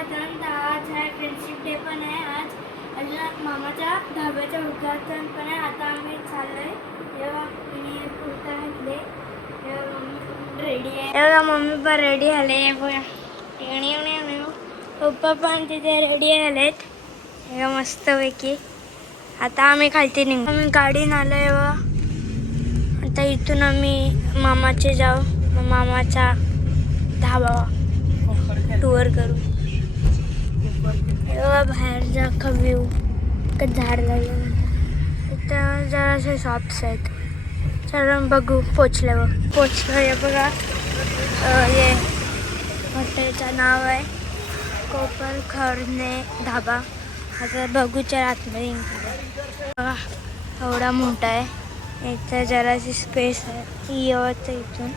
उद्घाटन आज आहे, फ्रेंडशिप डे पण आहे आज. आणि मामाच्या धाब्याचं उद्घाटन पण आहे. आता आम्ही चाललोय. तेव्हा मी कुर्ता घातले, रेडी आहे. तेव्हा मम्मी पण रेडी झाले. पप्पा पण तिथे रेडी आलेत मस्तपैकी. आता आम्ही खालती निघू. आम्ही गाडीन आलोय व आता इथून आम्ही मामाचे जाऊ. मामाचा धाबा टूर करू. बाहेर जा व्ह्यू झाड लागलं. इथं जरासे शॉप्स आहेत. चला बघू. पोचलो हे बघा. हे हॉटेलचं नाव आहे कोपर खरणे धाबा. आता बघूच्या आतमध्ये बघा एवढा मोठा आहे. इथं जराशी स्पेस आहे. येवत इथून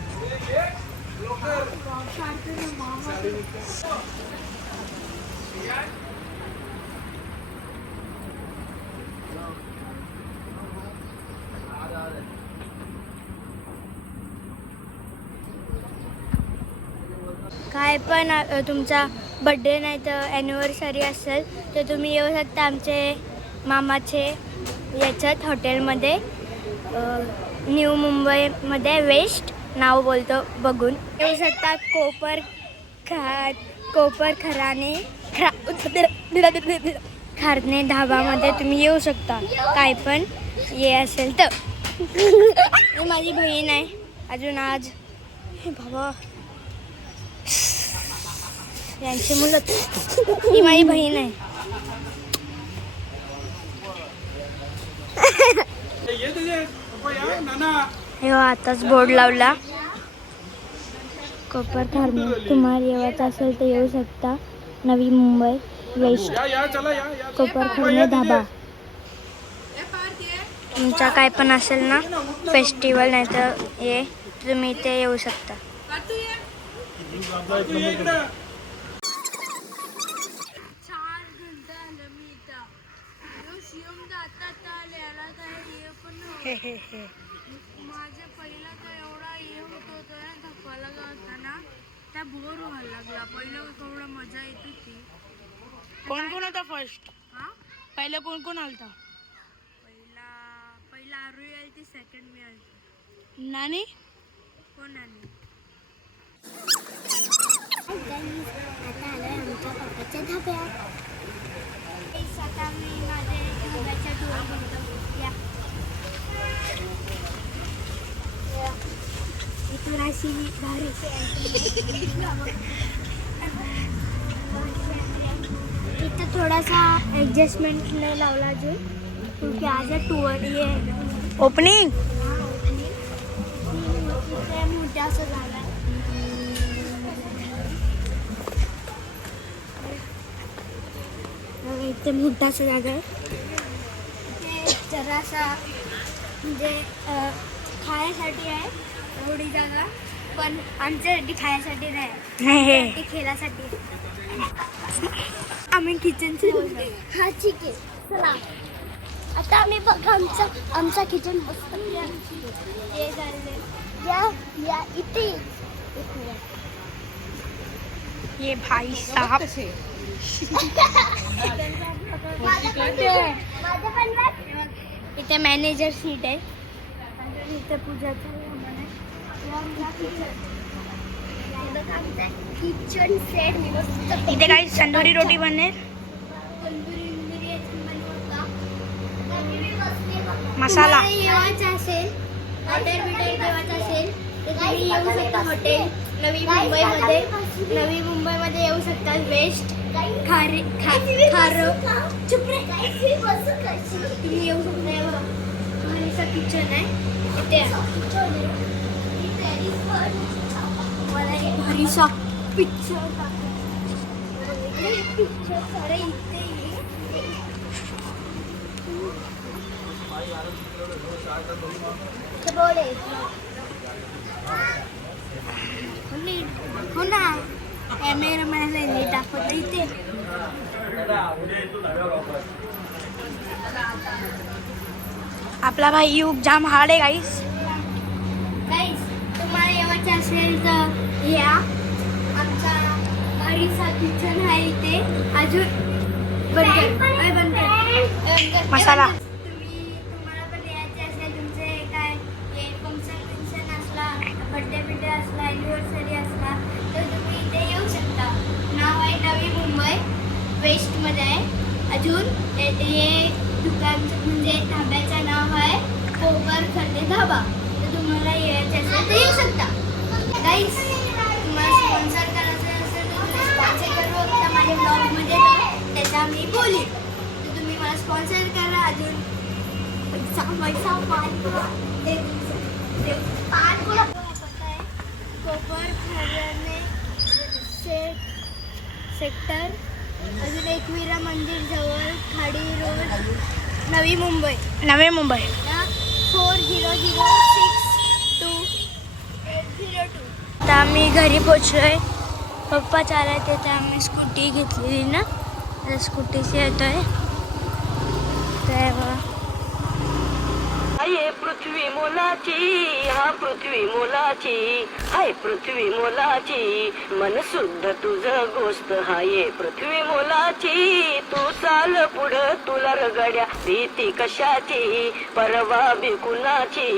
काय पण तुमचा बड्डे नाही तर ॲनिव्हर्सरी असेल तर तुम्ही येऊ शकता आमचे मामाचे याच्यात हॉटेलमध्ये. न्यू मुंबईमध्ये वेस्ट नाव बोलतो बघून येऊ शकता. कोपर खराणे धाबामध्ये तुम्ही येऊ शकता. काय पण ये असेल तर. ही माझी बहीण आहे अजून आज. हे बाबा यांची मुलं. ही माझी बहीण आहे. हे आताच बोर्ड लावला कोपर खरणे. तुम्हाला येवायचं असेल तर येऊ शकता. नवी मुंबई वेस्ट कोपर खरणे धाबा. तुमचा काय पण असेल ना फेस्टिवल नाही तर ये तुम्ही इथे येऊ शकता. माझ्या पहिला तर एवढा हे होत होता ना धक्काला होताना त्या बोर व्हायला लागला. पहिलं थोडं मजा येत होती. कोण कोण होता फर्स्ट? हा पहिलं कोण कोण आलता? पहिला आरू आली ती. सेकंड मी आली. नानी कोण आली? आता आलोय आमच्या पप्पाच्या धाब्यात. आता मी माझ्या धाब्याच्या टूर करतो. इथून अशी इथं थोडासा ॲडजस्टमेंट नाही लावला अजून क्योंकि आज टूर ये ओपनिंग. इथे मोठ्या असं झालं आहे. इथे मोठासा जागा आहे. इथे जरासा म्हणजे खाण्यासाठी आहे एवढी जागा. पण आमच्यासाठी खाण्यासाठी नाही, खेळासाठी. आम्ही किचनचे हा ठीक आहे. चला आता आम्ही बघा आमचा किचन मस्त. हे झाले. या इथे ये भाई साहब. इथे मॅनेजर सीट आहे. इथे पूजाचं किचन सेट मस्त. इथे काही तंदुरी रोटी बनेल. मसाला येवायचं असेल हॉटेल जेवायचं असेल तर तुम्ही येऊ शकता. हॉटेल नवी मुंबईमध्ये येऊ शकता. वेस्ट खारो तुम्ही येऊ शकता. भारीचा किचन आहे इथे. मला एक भारीचा पिक्चर अरे इथे हो ना कॅमेरा मला दाखवत इथे. आपला भाई युग जाम हार्ड आहे गाईस. तुम्हाला येवायचं असेल तर या आमचा गाईस हा किचन आहे इथे. अजून बंद मसाला. तुम्हाला पण यायचे असेल, तुमचे काय हे फंक्शन असला, बर्थडे असला, अॅनिव्हर्सरी असला तर तुम्ही इथे येऊ शकता. नाव आहे नवी मुंबई, वेस्टमध्ये आहे. अजून हे दुकानचं म्हणजे ढाब्याचं नाव आहे कोबर खंडे धाबा. तर तुम्हाला यायचे असेल तर येऊ शकता. गाईस तुम्हाला स्पॉन्सर करायचं असेल तर तुम्ही स्पॉन्सर करू शकता माझ्या ब्लॉगमध्ये, तर त्याचा मी बोलीन. तर तुम्ही मला स्पॉन्सर करा. अजून पैसा कोपर खंडे सेक्टर, अजून एकविरा मंदिर जवळ, खाडी रोड, नवी मुंबई. 40062802. आता आम्ही घरी पोचलोय. पप्पा चालत येते, आम्ही स्कूटी घेतलेली ना, आता स्कूटीशी येतोय. तर हाय पृथ्वी मोलाची, हा पृथ्वी मोलाची, हाय पृथ्वी मोलाची, मन शुद्ध तुझं गोष्ट हाय पृथ्वी मोलाची. तू चाल पुढं तुला रगड्या भीती कशाची, परवा बी कुणाची.